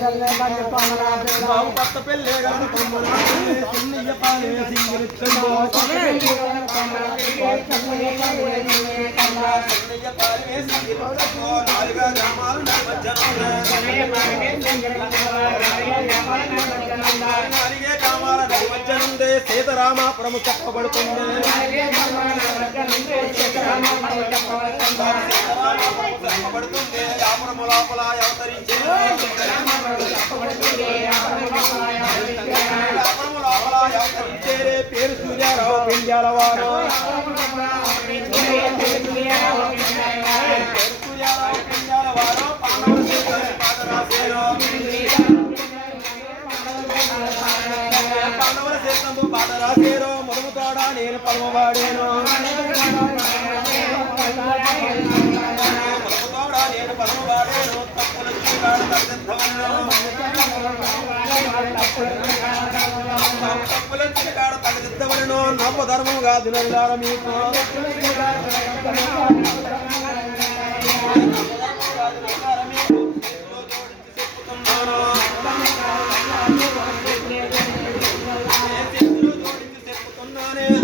బాబు కొత్త పెళ్ళే కాదు చిన్నయ్య పాలే సింగిరిచ్చండు చిన్నయ్య పాలే సింగిరిచ్చండు నాలుగా గ్రామాలు నాలుగే గ్రామాల మధ్యనుందే సీతారామాపురము చెప్పబడుతుంది చెప్పబడుతుంది యాపురము లోపల అవతరించే యాపురము లోపల అవతరించే పేరు సూర్యారావు పిండ్యాల వారు సూర్యారావు పిండ్యాల వారు పాండవుల చేతందు బాధ రాసేరు మొదలు తోడ నేను పరమవాడేను నేను పరమవాడేను తప్పులు కాడ తగదిద్దవలను నవ్వ ధర్మం కాదు నల్లార మీకు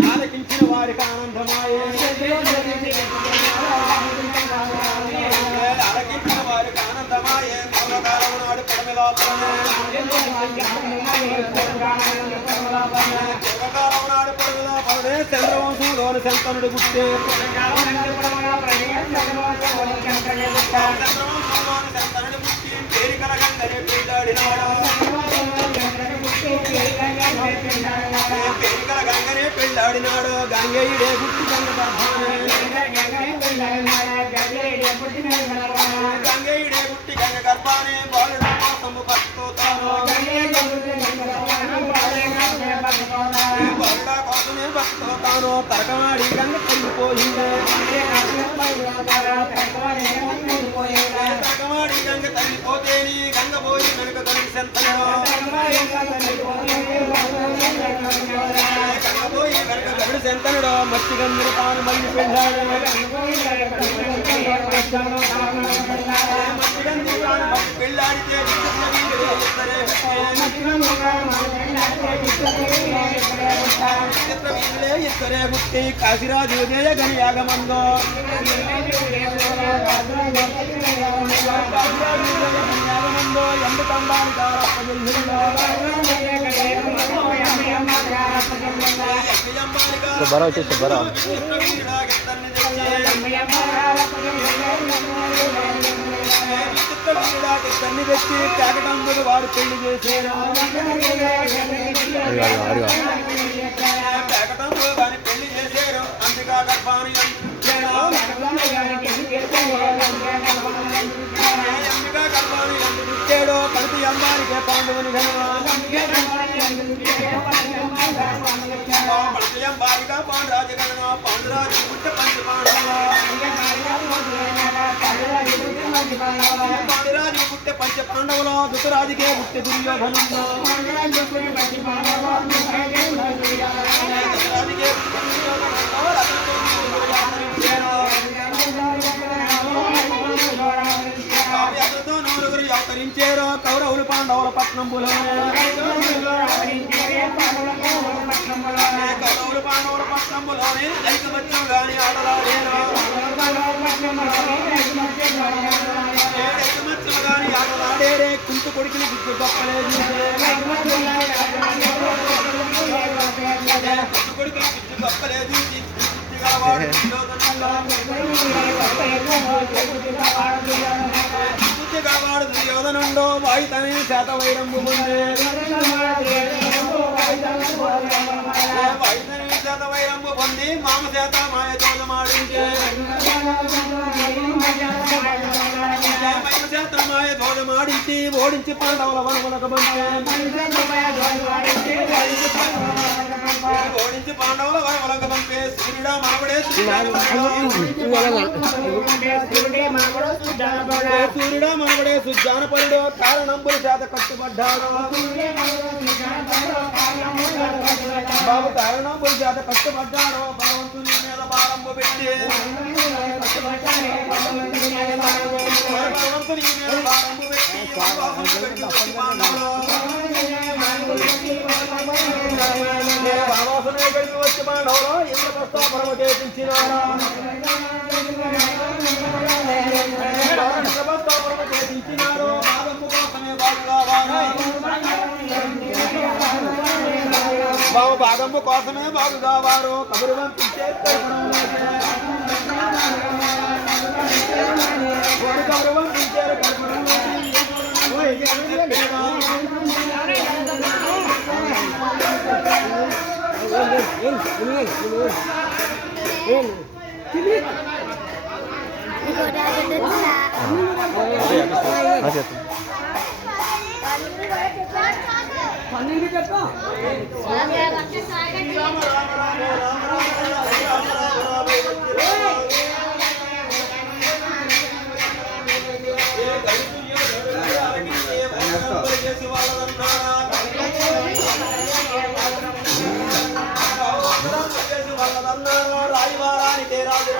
ఆలకించిన వారికి ఆనందమాయే ఆలకించిన వారికి ఆనందమాయే పూర్వకాలం నాడు పడమి లోపలనే పూర్వకాలం నాడు పడమి లోపలనే చంద్రవంశంలోని శంకరుడు గుట్టే చంద్రవంశంలోని శంకరుడు గుట్టి పేరు కలగందనే పెళ్ళాడినాడు పేరికల గంగనే పెళ్ళాడినాడు గంగయ్యడే గుట్టి గంగయ్యడే గుట్టి గంగ గర్భానే బాలుడు కోసము బతుకుతాను బాలుడ కోసమే బతుకుతాను తరకమాడి గంగ తల్లిపోయింది తరకమాడి గంగ తల్లిపోతేని గంగ పోయి వెనుక కలిసి గంగపోయి వెనుక గరుడు శంతనుడు మట్టి గంగులు తాను మళ్ళీ పెళ్ళాడు మట్టి గంగులు తాను మళ్ళీ పెళ్ళాడితే ఇద్దరే గుట్టి కాశీరాజు జయ గని యాగమందో ఎందు కంబాని సుబ్బారావు వచ్చి సుబ్బారావు తన్ని తెచ్చి త్యాగటందుకు వారు పెళ్లి చేసేరా త్యాగటందుకు వారిని పెళ్లి చేశారు అంతికా గర్భాని అంతికా గర్భాని ఎందుకు పుట్టాడో కనుక అమ్మానికే పాండవుని బాలిగా పాండరాజు గణన పాండురాజు పుట్ట పంచ పాండురాజు పుట్టే పంచ పాండవులు ధృతరాజుకే పుట్టే దుర్యోధనుడు నూరుగురు అవతరించారు కౌరవులు పాండవుల పట్నంబులోనే కౌరవులు పాండవుల పట్నంబులోనే ఐకమత్యం గాని ఆడలాడేరు ఐకమత్యం గాని ఆడలాడేరే కుంటు కొడుకుని గుడ్డు గొప్పలేదు కుంటు కొడుకుని గుడ్డు గొప్పలేదు వాడు దుర్యోధనుండో వాయుతనే శాత వైరంబు పొందే వాయుతనే శాత వైరంబు పొంది మామ శాత మాయ దోషమాడించే శాత మాయ దోషమాడించి ఓడించి పాండవుల వనములకు పంచే ఓడించి పాండవుల వనములకు పంపే సూర్యుడా మనవడే సూర్యుడా మనవడే సుజానపరుడు కారణంబుల చేత కట్టుబడ్డాడు బాబు కారణంబుల చేత కట్టుబడ్డాడో భగవంతుని మీద భారంబు పెట్టి భగవంతుని మీద భారంబు పెట్టి బాబాసునే గడిపి వచ్చి పాండవులో ఇంద్రప్రస్థాపనము చేయించినారా ఇంద్రప్రస్థాపనము చేయించినారు భాగము కోసమే బాగుగా బాబు భాగము కోసమే బాగుగా వారు కబురు పంపించే కబురు పంపించారు రాజవారానికి రాజు